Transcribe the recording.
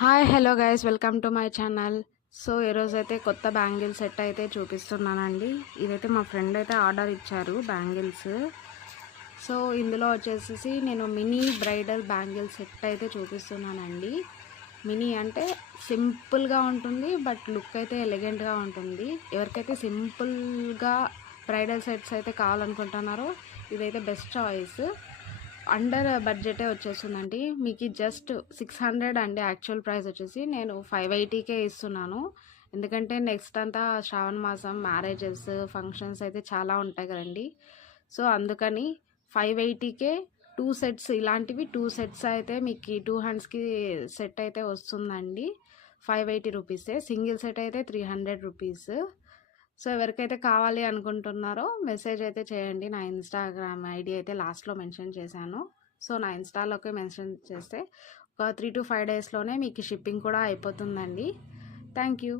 Hi hello guys welcome to my channel. So ఈరోజైతే కొత్త bangle set అయితే చూపిస్తున్నానండి. ఇదైతే మా ఫ్రెండ్ అయితే ఆర్డర్ ఇచ్చారు బ్యాంగిల్స్. సో ఇందులో వచ్చేసి నేను మినీ బ్రైడల్ బ్యాంగిల్ సెట్ అయితే చూపిస్తున్నానండి. మినీ అంటే సింపుల్గా ఉంటుంది, బట్ లుక్ అయితే ఎలిగెంట్గా ఉంటుంది. ఎవరికైతే సింపుల్గా బ్రైడల్ సెట్స్ అయితే కావాలనుకుంటున్నారో ఇదైతే బెస్ట్ చాయిస్. అండర్ బడ్జెటే వచ్చేస్తుందండి. మీకు జస్ట్ 600 అండి. యాక్చువల్ ప్రైస్ వచ్చేసి నేను 580కే ఇస్తున్నాను. ఎందుకంటే నెక్స్ట్ అంతా శ్రావణ మాసం, మ్యారేజెస్, ఫంక్షన్స్ అయితే చాలా ఉంటాయి కదండి. సో అందుకని 580కే 2 సెట్స్, ఇలాంటివి 2 సెట్స్ అయితే మీకు 2 హ్యాండ్స్కి సెట్ అయితే వస్తుందండి. 580 రూపీసే. సింగిల్ సెట్ అయితే 300 రూపీస్. సో ఎవరికైతే కావాలి అనుకుంటున్నారో మెసేజ్ అయితే చేయండి. నా ఇన్స్టాగ్రామ్ ఐడి అయితే లాస్ట్లో మెన్షన్ చేశాను. సో నా ఇన్స్టాలోకి మెన్షన్ చేస్తే ఒక 3 to 5 డేస్లోనే మీకు షిప్పింగ్ కూడా అయిపోతుందండి. Thank you.